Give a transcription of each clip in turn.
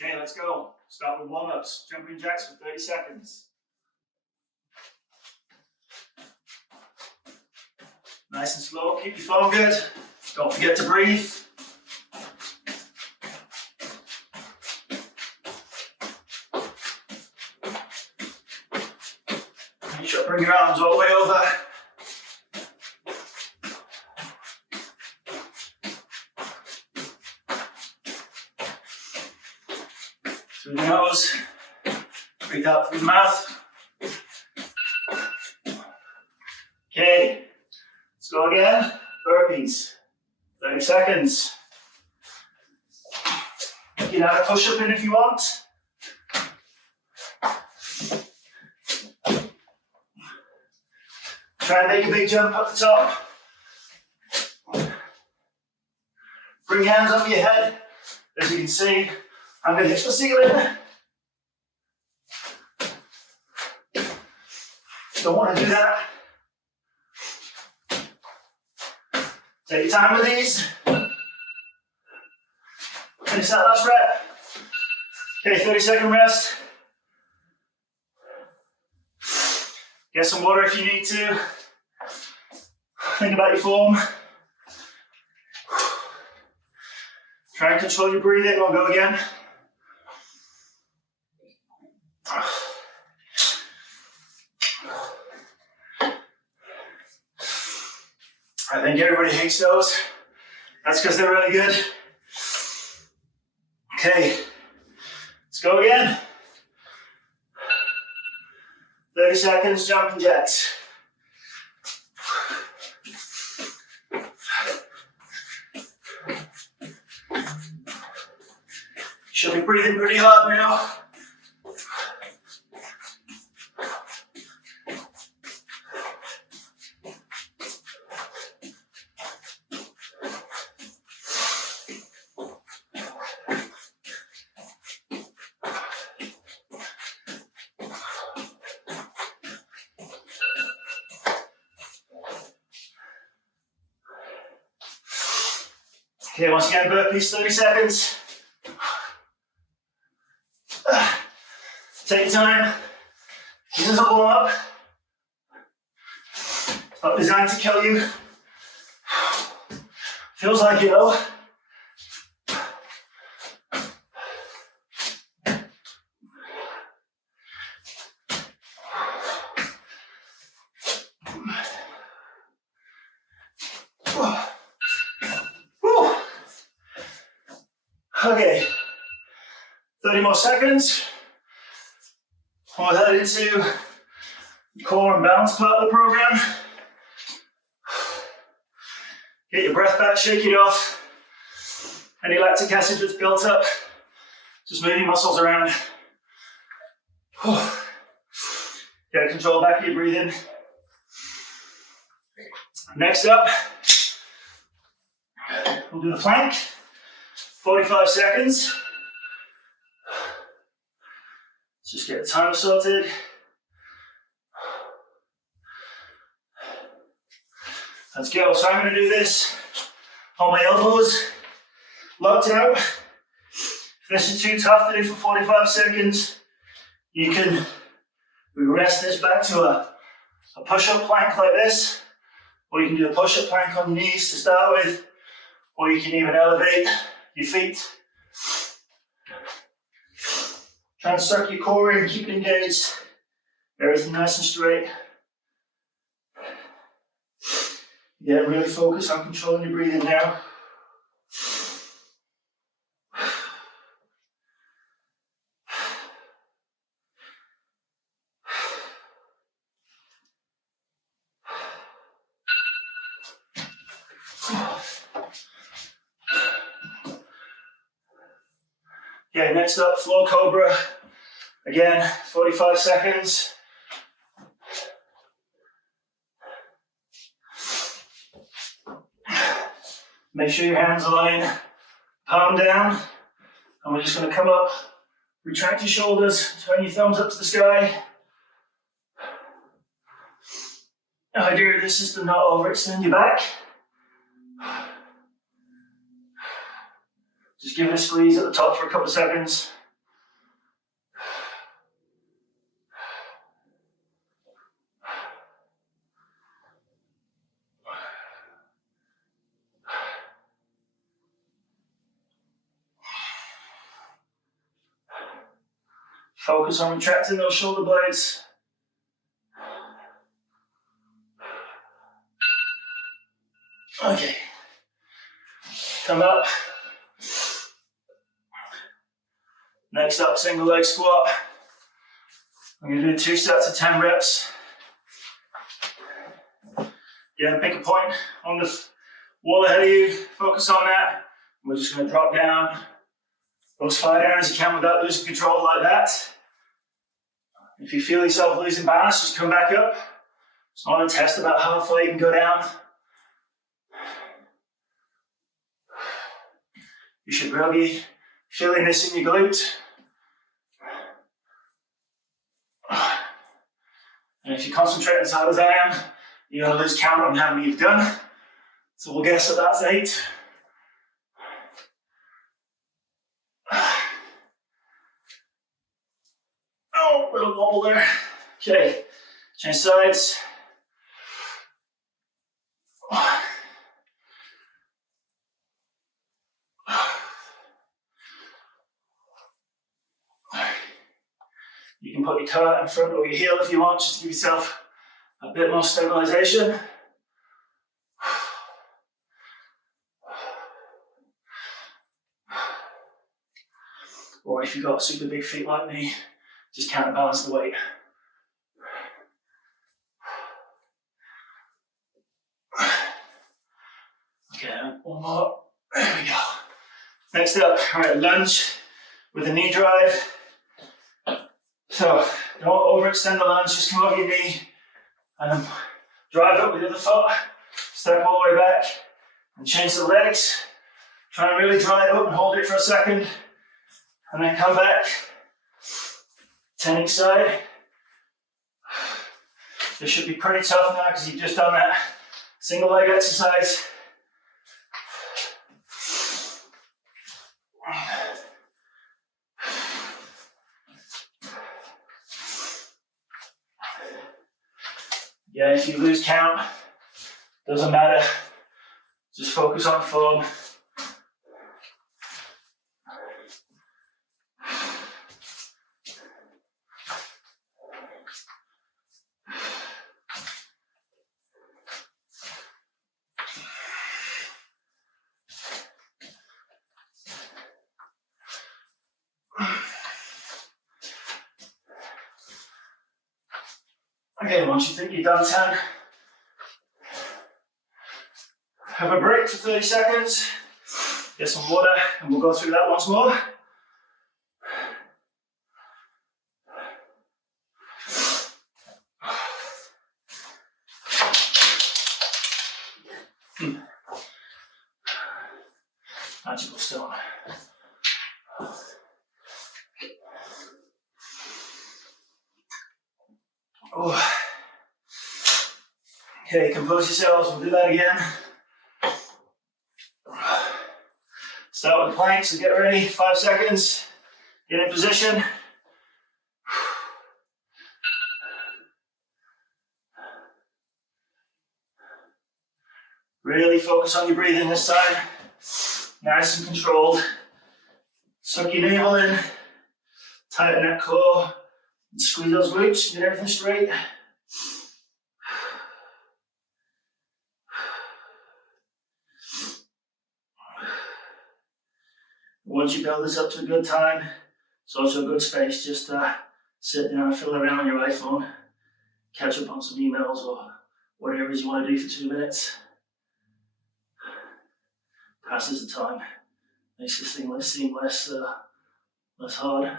Okay, let's go. Start with warm-ups. Jumping jacks for 30 seconds. Nice and slow. Keep your form good. Don't forget to breathe. Make sure to bring your arms all the way over. Through the nose, breathe out through the mouth. Okay, let's go again. Burpees, 30 seconds. You can add a push-up in if you want. Try and make a big jump up the top. Bring your hands over your head. As you can see, I'm going to hit the ceiling. Don't want to do that. Take your time with these. Finish that last rep. Okay, 30-second rest. Get some water if you need to. Think about your form. Try and control your breathing. We'll go again. I think everybody hates those. That's because they're really good. Okay, let's go again. 30 seconds, jumping jacks. Should be breathing pretty hard now. Okay, once again, burpees, 30 seconds. Take your time. This is a warm up. It's not designed to kill you. Feels like it though. Okay, 30 more seconds. We'll head into the core and balance part of the program. Get your breath back, shake it off. Any lactic acid that's built up, just move your muscles around. Get control back of your breathing. Next up, we'll do the plank. 45 seconds. Let's just get the timer sorted. Let's go. So I'm going to do this on my elbows, locked out. If this is too tough to do for 45 seconds, you can regress this back to a push-up plank like this, or you can do a push-up plank on your knees to start with, or you can even elevate your feet. Try and suck your core in, keep it engaged. Everything nice and straight. Get really focused on controlling your breathing now. Okay, next up, floor cobra. Again, 45 seconds. Make sure your hands are lying palm down. And we're just going to come up, retract your shoulders, turn your thumbs up to the sky. The idea of this is to not overextend your back. Just give it a squeeze at the top for a couple of seconds. Focus on retracting those shoulder blades. Okay. Come up. Next up, single leg squat. I'm going to do 2 sets of 10 reps. Again, pick a point on the wall ahead of you, focus on that. We're just going to drop down as far down as you can without losing control like that. If you feel yourself losing balance, just come back up. It's not a test about how far you can go down. You should really be feeling this in your glute. And if you concentrate as hard as I am, you're going to lose count on how many you've done. So we'll guess that that's 8. Oh, little wobble there. Okay, change sides. You can put your toe out in front or your heel if you want, just to give yourself a bit more stabilization. Or if you've got super big feet like me, just counterbalance the weight. Okay, one more. There we go. Next up, all right, lunge with a knee drive. So don't overextend the lunge, just come over your knee and then drive up with the other foot, step all the way back and change the legs. Try and really drive up and hold it for a second and then come back. 10 each side. This should be pretty tough now because you've just done that single leg exercise. Yeah, if you lose count, doesn't matter. Just focus on form. Okay, once you think you've done 10, have a break for 30 seconds, get some water, and we'll go through that once more. Magical stone. Oh. Okay, compose yourselves, we'll do that again. Start with the plank, so get ready, 5 seconds. Get in position. Really focus on your breathing this time. Nice and controlled. Suck your navel in, tighten that core, and squeeze those glutes, get everything straight. Once you build this up to a good time, it's also a good space just to sit down and fiddle around on your iPhone, catch up on some emails or whatever it is you want to do for 2 minutes. Passes the time, makes this thing seem less hard.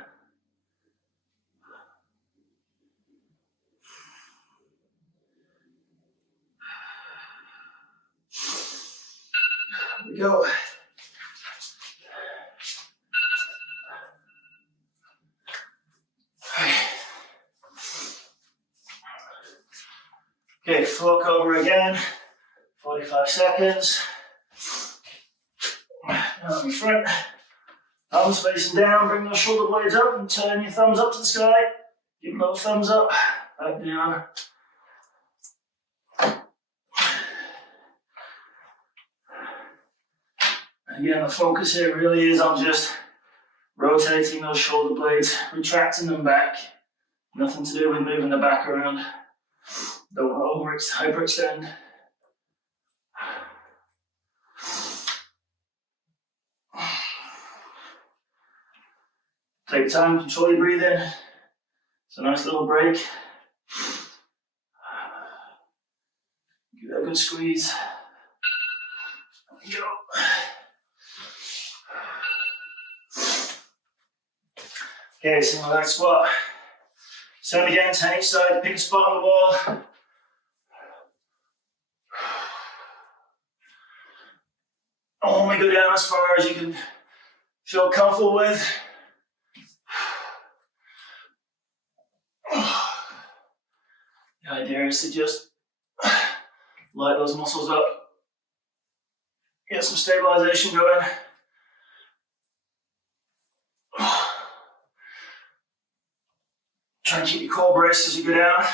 Here we go. Okay, float over again, 45 seconds. Now in front, arms facing down, bring those shoulder blades up and turn your thumbs up to the sky. Give both thumbs up, back down. Again, the focus here really is on just rotating those shoulder blades, retracting them back. Nothing to do with moving the back around. Don't want to hyperextend. Take time, control your breathing. It's a nice little break. Give that a good squeeze. There we go. Okay, single leg squat. Same again, 10 each side, pick a spot on the wall. Only go down as far as you can feel comfortable with. The idea is to just light those muscles up, get some stabilization going. Try and keep your core braced as you go down.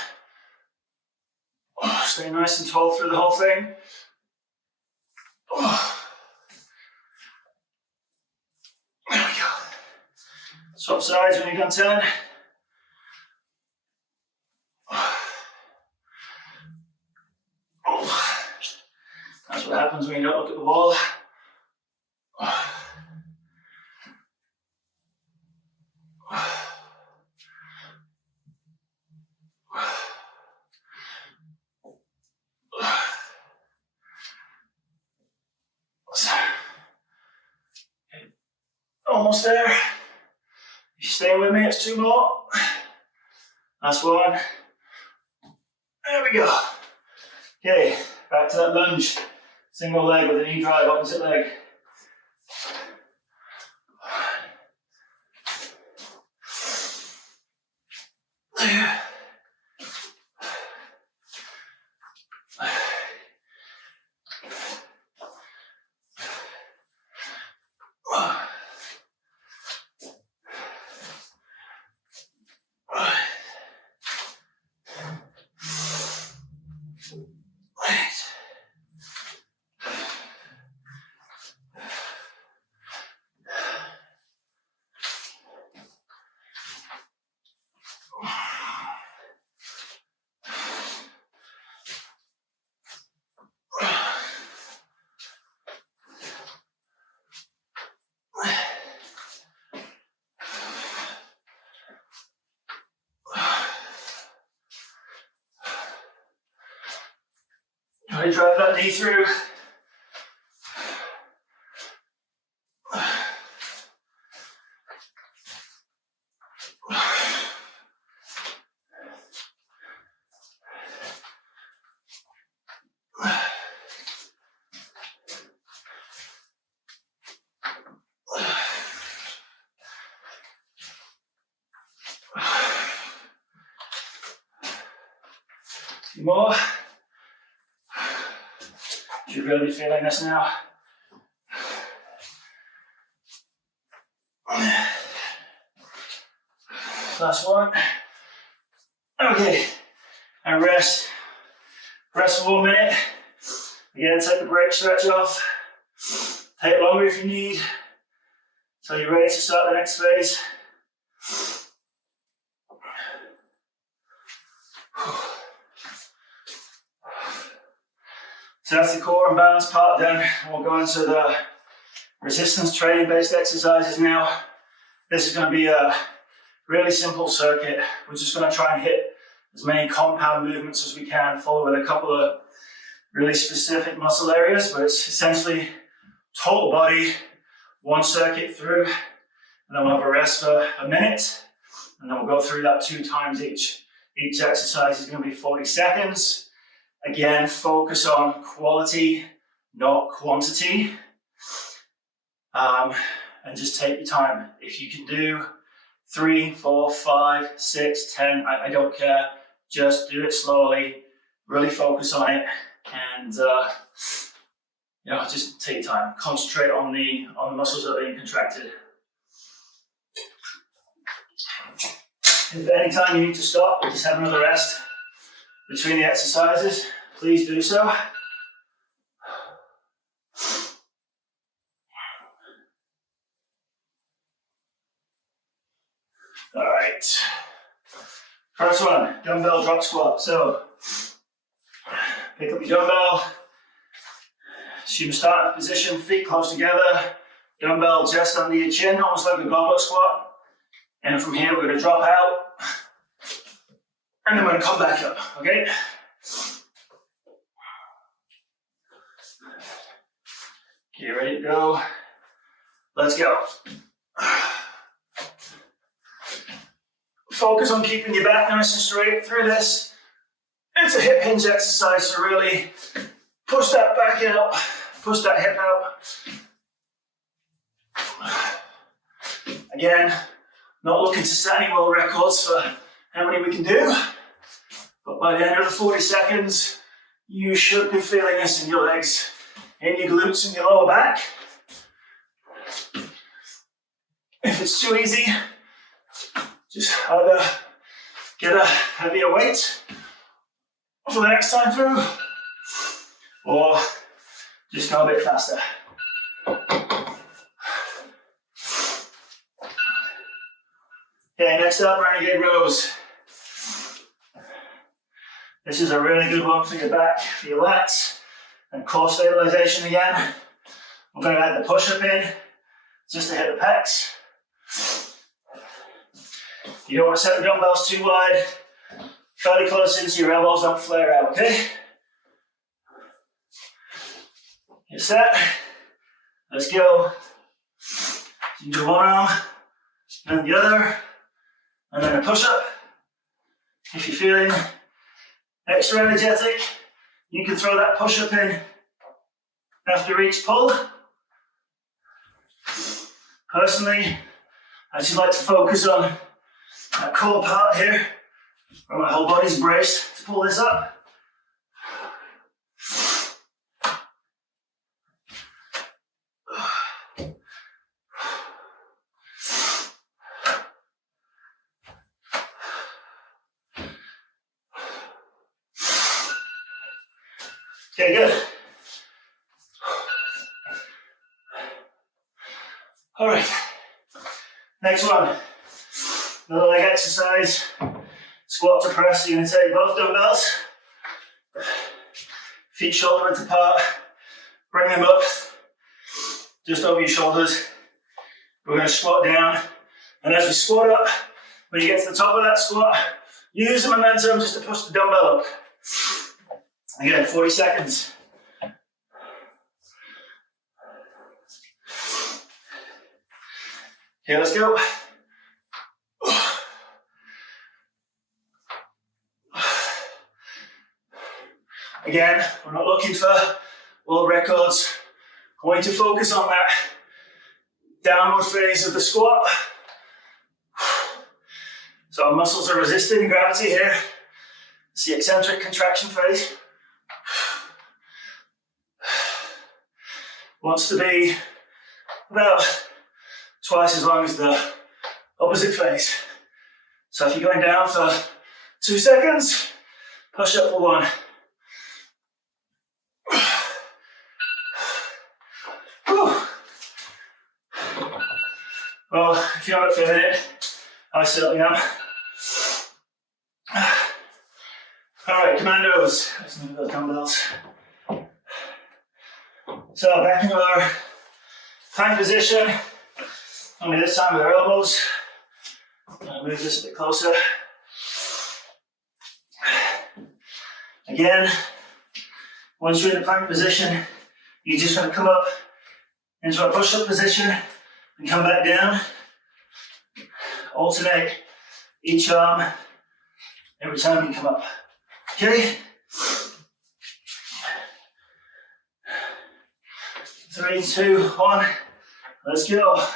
Stay nice and tall through the whole thing. There we go. Swap sides when you've done 10. That's what happens when you don't look at the wall. Almost there. If you stay with me, it's 2 more. Last one. There we go. Okay, back to that lunge. Single leg with a knee drive, opposite leg. Try to drive that knee through. More. Should really be feeling this now. Last one. Okay, and rest. Rest for 1 minute. Again, take a break, stretch off. Take longer if you need, until you're ready to start the next phase. So that's the core and balance part done. We'll go into the resistance training based exercises now. This is going to be a really simple circuit. We're just going to try and hit as many compound movements as we can, followed with a couple of really specific muscle areas, but it's essentially total body, 1 circuit through, and then we'll have a rest for a minute, and then we'll go through that 2 times each. Each exercise is going to be 40 seconds. Again, focus on quality, not quantity. And just take your time. If you can do 3, 4, 5, 6, 10, I don't care. Just do it slowly. Really focus on it, and just take your time. Concentrate on the muscles that are being contracted. If at any time you need to stop or just have another rest between the exercises, please do so. All right. First one, dumbbell drop squat. So pick up your dumbbell, assume starting position, feet close together, dumbbell just under your chin, almost like a goblet squat. And from here, we're going to drop out, and then we're going to come back up, okay? Get ready to go. Let's go. Focus on keeping your back nice and straight through this. It's a hip hinge exercise, so really push that back out, push that hip out. Again, not looking to set any world records for how many we can do, but by the end of the 40 seconds, you should be feeling this in your legs, in your glutes and your lower back. If it's too easy, just either get a heavier weight for the next time through, or just go a bit faster. Okay, next up, renegade rows. This is a really good one for your back, for your lats, and core stabilization again. We're going to add the push-up in, just to hit the pecs. You don't want to set the dumbbells too wide, fairly close in so your elbows don't flare out, okay? You're set. Let's go. You do one arm, then the other, and then a push-up. If you're feeling extra energetic, you can throw that push-up in after each pull. Personally, I just like to focus on that core part here, where my whole body's braced to pull this up. Okay, good. All right, next one. Another leg exercise, squat to press. You're going to take both dumbbells, feet shoulder width apart, bring them up just over your shoulders. We're going to squat down, and as we squat up, when you get to the top of that squat, use the momentum just to push the dumbbell up. Again, 40 seconds. Okay, let's go. Again, we're not looking for world records. We're going to focus on that downward phase of the squat. So our muscles are resisting gravity here. It's the eccentric contraction phase. Wants to be about twice as long as the opposite phase. So if you're going down for 2 seconds, push up for 1. Well, if you're not feeling it, I certainly am. Alright, commandos. Let's move those dumbbells. So back into our plank position. Only this time with our elbows. I'll move this a bit closer. Again, once you're in the plank position, you're just going to come up into a push-up position and come back down. Alternate each arm every time you come up. Okay? 3, 2, 1. Let's go.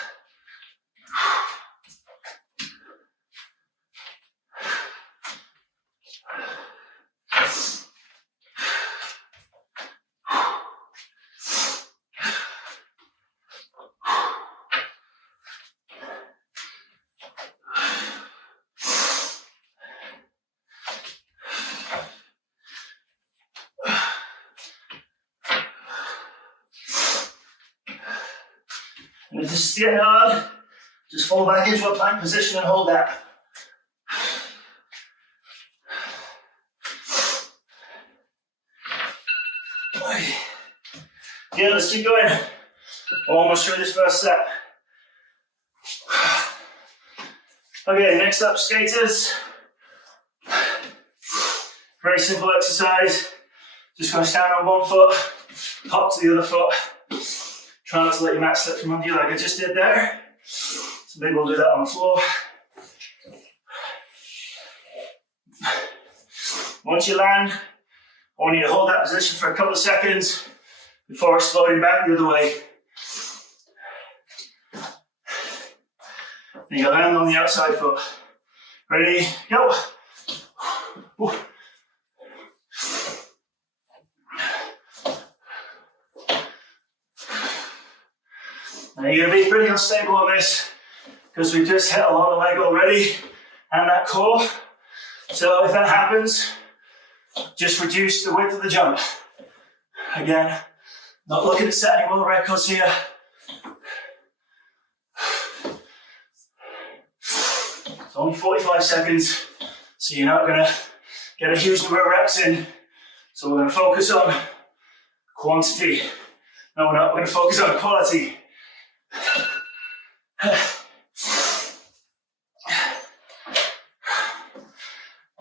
And if this is getting hard, just fall back into a plank position and hold that. Okay, let's keep going. Almost through this first set. Okay, next up, skaters. Very simple exercise. Just going to stand on one foot, hop to the other foot. Try not to let your mat slip from under you like I just did there. So maybe we'll do that on the floor. Once you land, I want you to hold that position for a couple of seconds before exploding back the other way. And you land on the outside foot. Ready, go. Now you're going to be pretty unstable on this because we've just hit a lot of leg already and that core. So if that happens, just reduce the width of the jump. Again, not looking at setting world records here. It's only 45 seconds, so you're not going to get a huge number of reps in. So we're going to focus on quantity. No, we're not. We're going to focus on quality.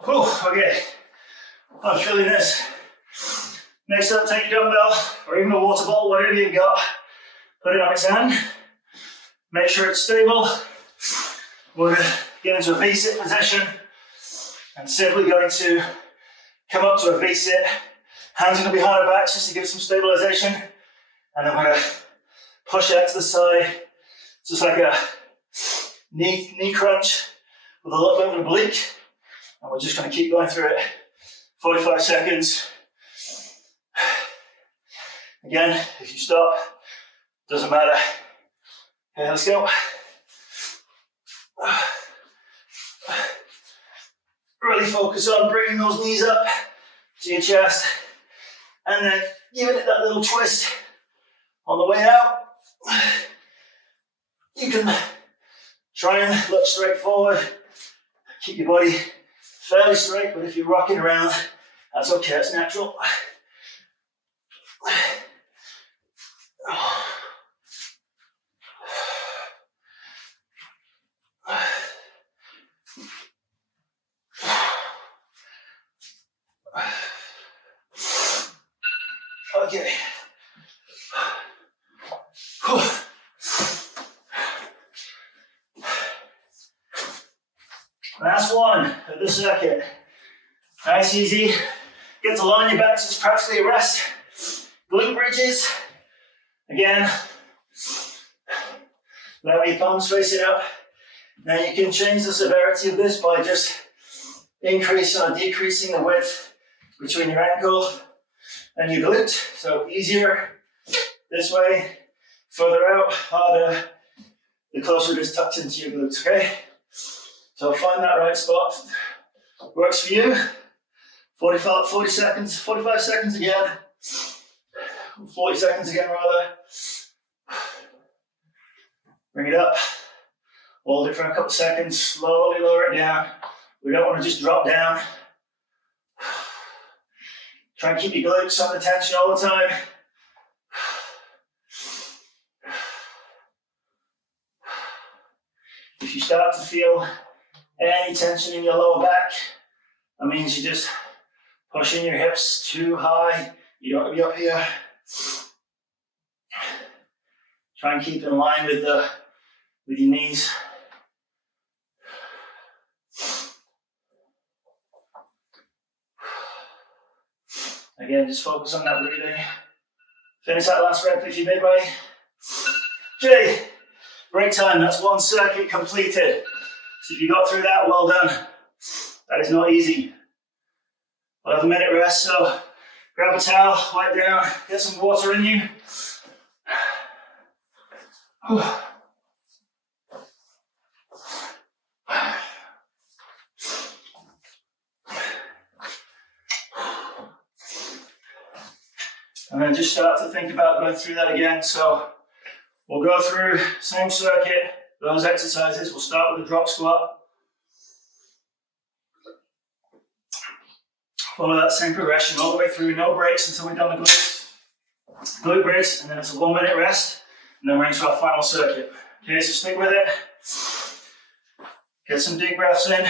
Oh, okay. I'm feeling this. Next up, take your dumbbell or even a water bottle, whatever you've got. Put it on its hand. Make sure it's stable. We're going to get into a V-sit position and simply going to come up to a V-sit. Hands are going to be behind our backs just to give some stabilization. And then we're going to push out to the side, just like a knee crunch with a little bit of an oblique. And we're just going to keep going through it. 45 seconds. Again, if you stop, doesn't matter. Okay, let's go. Really focus on bringing those knees up to your chest and then giving it that little twist on the way out. You can try and look straight forward, keep your body fairly straight, but if you're rocking around, that's okay, it's natural. Okay. Last one of the circuit. Nice, easy. Get to lie on your back so it's practically a rest. Glute bridges. Again, allow your palms facing up. Now you can change the severity of this by just increasing or decreasing the width between your ankle and your glute. So easier this way, further out, harder, the closer it is tucked into your glutes, okay? So find that right spot. Works for you. 45 seconds again. 40 seconds again rather. Bring it up. Hold it for a couple of seconds. Slowly lower it down. We don't want to just drop down. Try and keep your glutes under tension all the time. If you start to feel any tension in your lower back, that means you're just pushing your hips too high. You don't want to be up here. Try and keep in line with your knees. Again, just focus on that breathing. Finish that last rep if you may, buddy. Okay, break time. That's one circuit completed. So if you got through that, well done. That is not easy. We'll have a minute rest, so grab a towel, wipe down, get some water in you. And then just start to think about going through that again. So we'll go through same circuit, those exercises. We'll start with the drop squat. Follow that same progression all the way through, no breaks until we've done the glutes. glute bridge, and then it's a 1 minute rest, and then we're into our final circuit. Okay, so stick with it. Get some deep breaths in.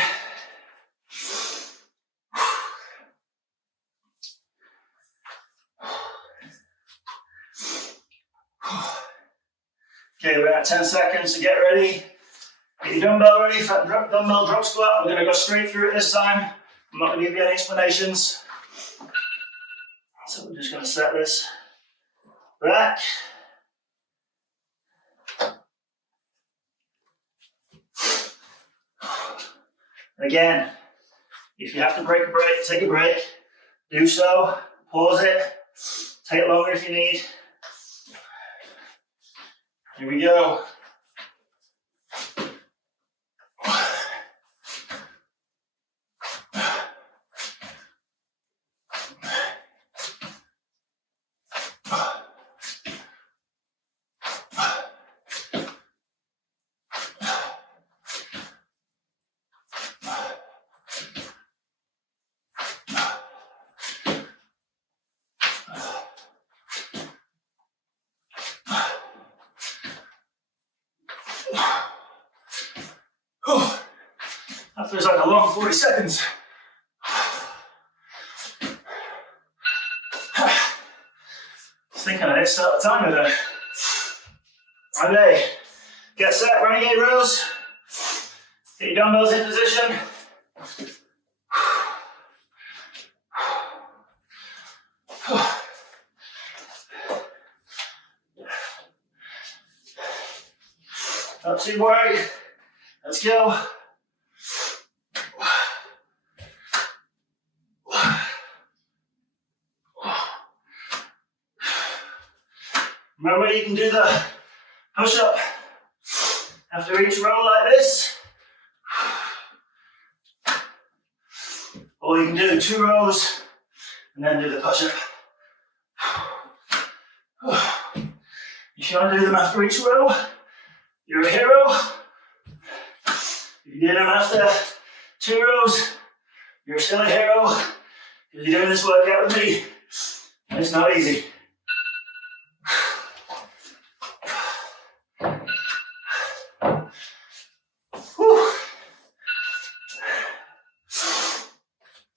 Okay, we're at 10 seconds, so get ready. Get your dumbbell ready for dumbbell drop squat. We're going to go straight through it this time. I'm not going to give you any explanations. So we're just going to set this back. Again, if you have to take a break, do so. Pause it. Take longer if you need. Here we go. That feels like a long 40 seconds. Thinking I didn't start the timer there. Okay, get set, renegade rows. Get your dumbbells in position. Not too worried. Let's go. Remember, you can do the push-up after each row like this. Or you can do 2 rows and then do the push-up. If you want to do them after each row, you're a hero. If you do them after 2 rows, you're still a hero. Because you're doing this workout with me, and it's not easy.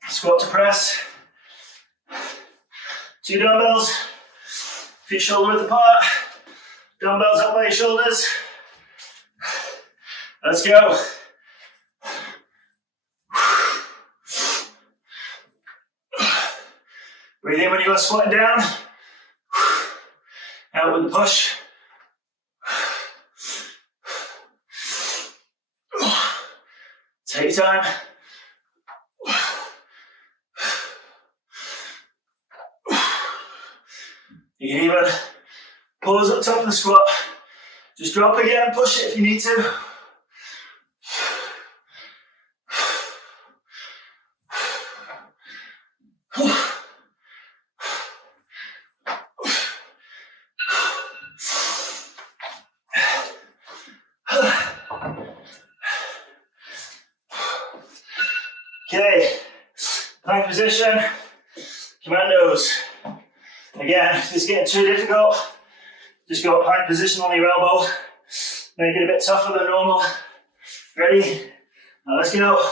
Squat to press. 2 dumbbells, feet shoulder width apart, dumbbells up by your shoulders. Let's go. Breathe in when you go squatting down. Out with the push. Take your time. You can even pause up top of the squat. Just drop again, push it if you need to. Okay, plank position, commandos. Again, if it's getting too difficult, just go plank position on your elbow. Make it a bit tougher than normal. Ready? Now let's go.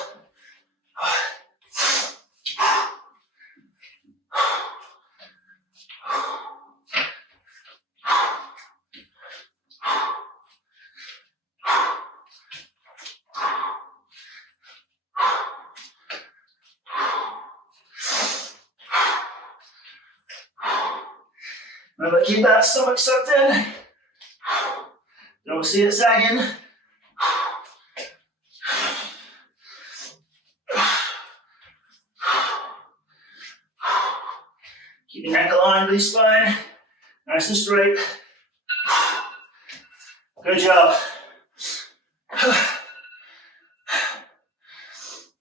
Remember, keep that stomach sucked in. Don't see it sagging. Keep your neck aligned with your spine. Nice and straight. Good job.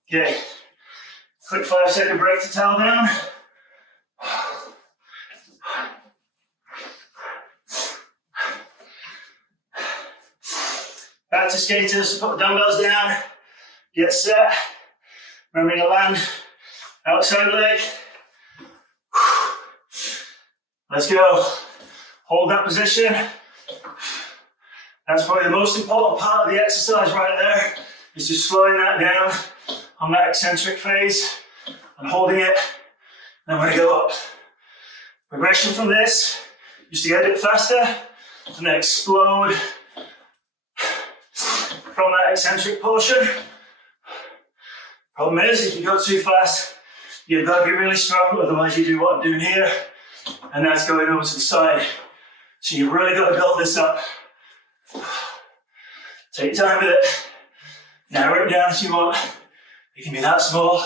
Okay. Quick 5-second break to towel down. Back to skaters, put the dumbbells down, get set. Remembering to land outside leg. Let's go. Hold that position. That's probably the most important part of the exercise right there, is just slowing that down on that eccentric phase and holding it. Then we're going to go up. Progression from this, just to get a bit faster and then explode from that eccentric portion. Problem is, if you go too fast, you've got to be really strong, otherwise you do what I'm doing here, and that's going over to the side. So you've really got to build this up. Take your time with it. Narrow it down if you want. It can be that small.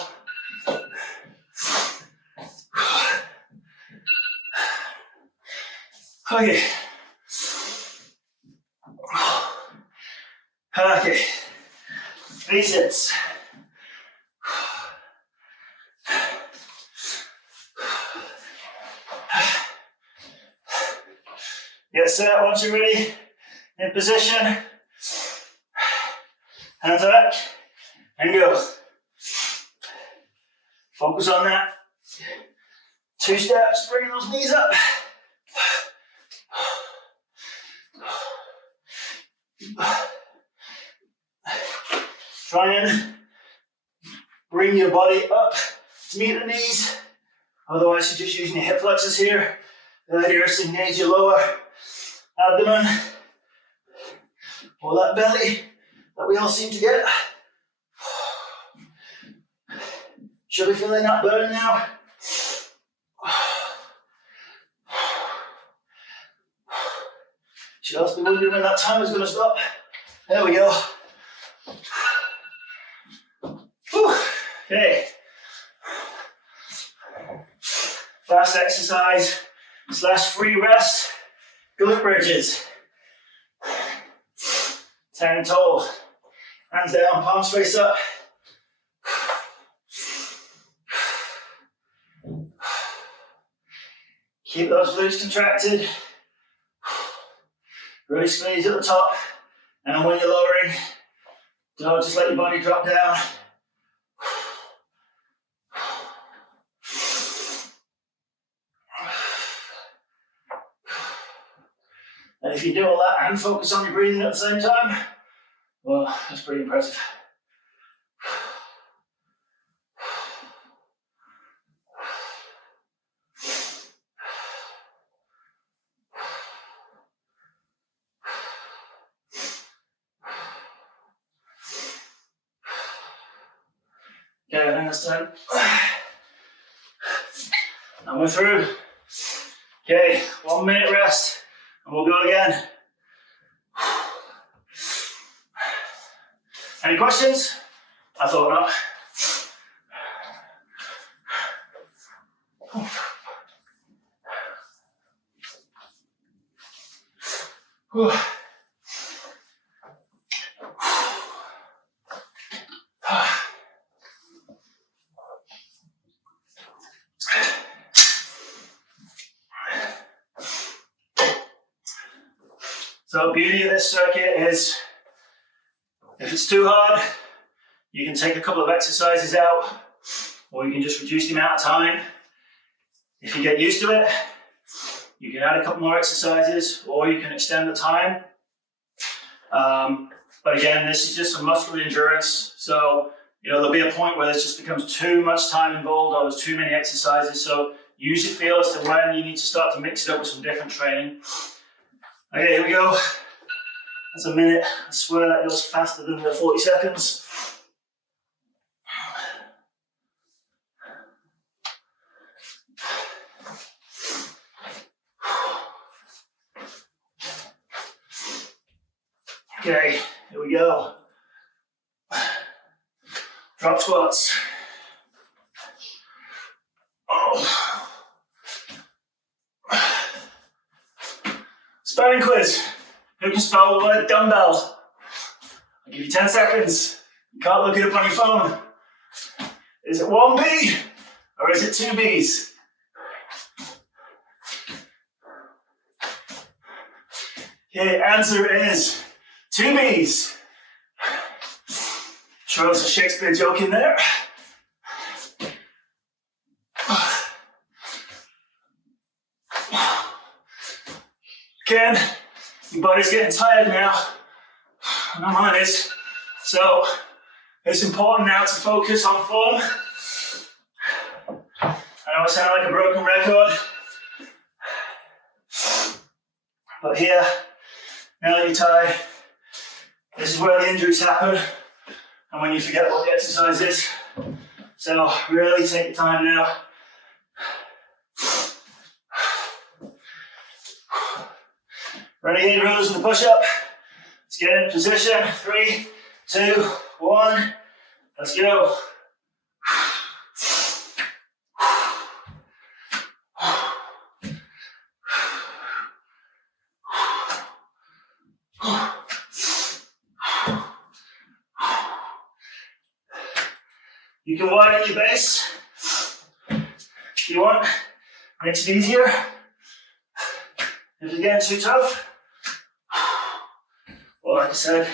Okay. Okay. 3 sets. Get set once you're ready. In position. Hands back. And go. Focus on that. 2 steps, bringing those knees up. Try and bring your body up to meet the knees. Otherwise, you're just using your hip flexors here. The idea is to engage your lower abdomen or that belly that we all seem to get. Should be feeling that burn now. Should also be wondering when that time is going to stop. There we go. Whew. Okay. Fast exercise / free rest. Glute bridges. 10 tall. Hands down, palms face up. Keep those glutes contracted. Really squeeze at the top. And when you're lowering, don't just let your body drop down. And if you do all that and focus on your breathing at the same time, well, that's pretty impressive. Okay, I think that's done. And we're through. Okay, 1 minute rest, and we'll go again. Any questions? I thought not. So the beauty of this circuit is, if it's too hard, you can take a couple of exercises out, or you can just reduce the amount of time. If you get used to it, you can add a couple more exercises, or you can extend the time. But again, this is just for muscular endurance. So, there'll be a point where this just becomes too much time involved, or there's too many exercises. So use your feel as to when you need to start to mix it up with some different training. Okay, here we go. That's a minute. I swear that goes faster than the 40 seconds. Okay, here we go. Drop squats. Oh. Spelling quiz. Who can spell the word dumbbell? I'll give you 10 seconds. You can't look it up on your phone. Is it 1 B or is it 2 B's? Okay, answer is 2 B's. Sure, there's a Shakespeare joke in there. Again, your body's getting tired now. I know mine is. So it's important now to focus on form. I know I sound like a broken record, but here, now that you're tired, this is where the injuries happen and when you forget what the exercise is. So really take your time now. Renegade rows with the push-up. Let's get in position. 3, 2, 1. Let's go. You can widen your base if you want. Makes it easier. If it's getting too tough, well, like I said,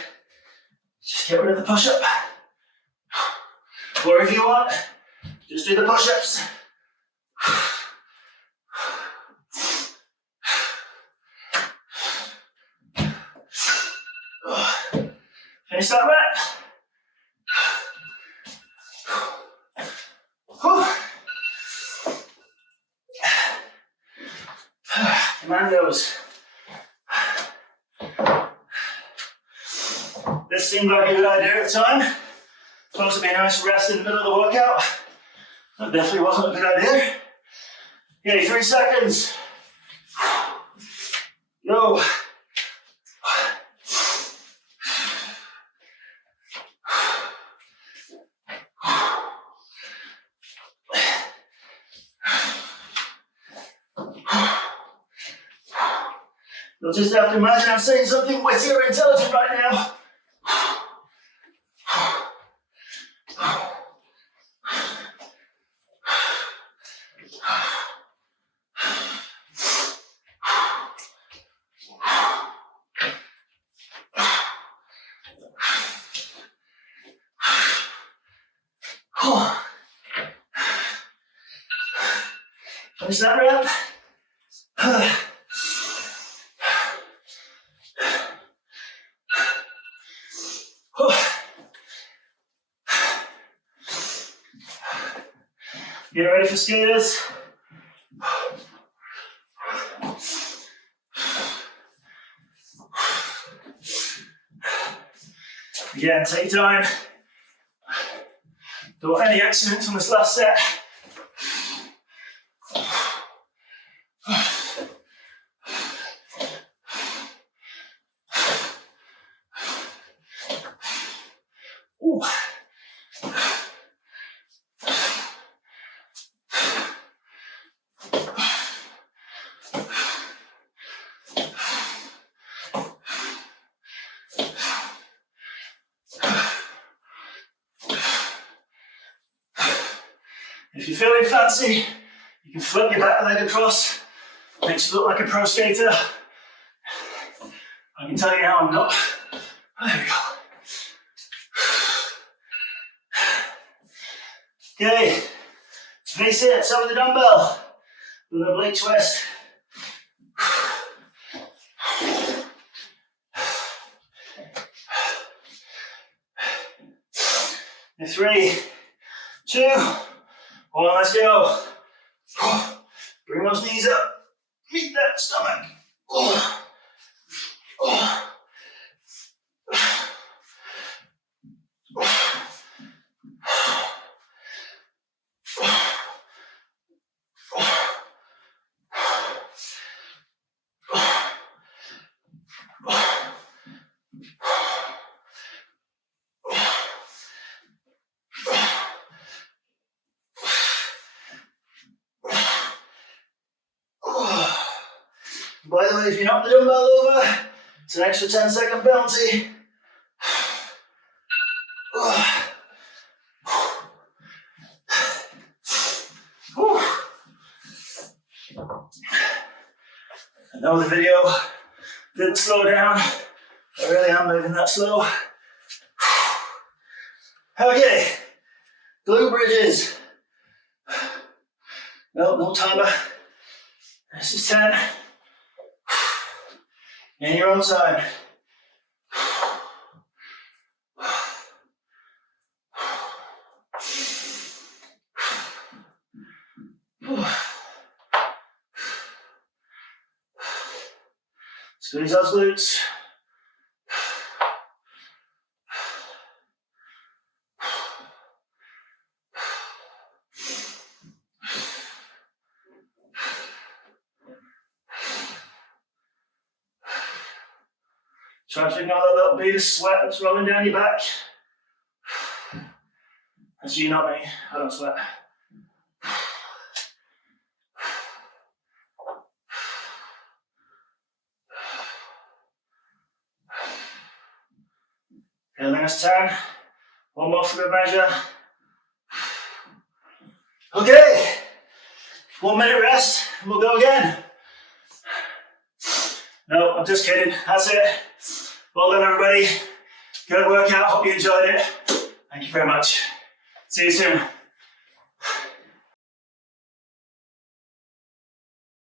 just get rid of the push-up. Or if you want, just do the push-ups. Finish that rep. Commandos. This seemed like a good idea at the time. Supposed to be a nice rest in the middle of the workout. That definitely wasn't a good idea. Okay, 3 seconds. Go. You'll just have to imagine I'm saying something witty or intelligent right now. Finish that rep. Get ready for skaters. Again, take your time. Don't want any accidents on this last set. Ooh. If you're feeling fancy, you can flip your back leg across. Makes you look like a pro skater. I can tell you now I'm not. There we go. Okay, 3 sets over the dumbbell with a oblique twist. In 3, 2, 1, let's go. Bring those knees up. Meet that stomach. By the way, if you knock the dumbbell over, it's an extra 10-second penalty. I know the video didn't slow down. I really am moving that slow. Okay, glute bridges. No timer. This is 10. in your own time. Squeeze those glutes. Try to ignore that little bead of sweat that's rolling down your back. That's you, not me. I don't sweat. Okay, last 10. One more for the measure. Okay, 1 minute rest, and we'll go again. No, I'm just kidding. That's it. Well done, everybody. Good workout. Hope you enjoyed it. Thank you very much. See you soon.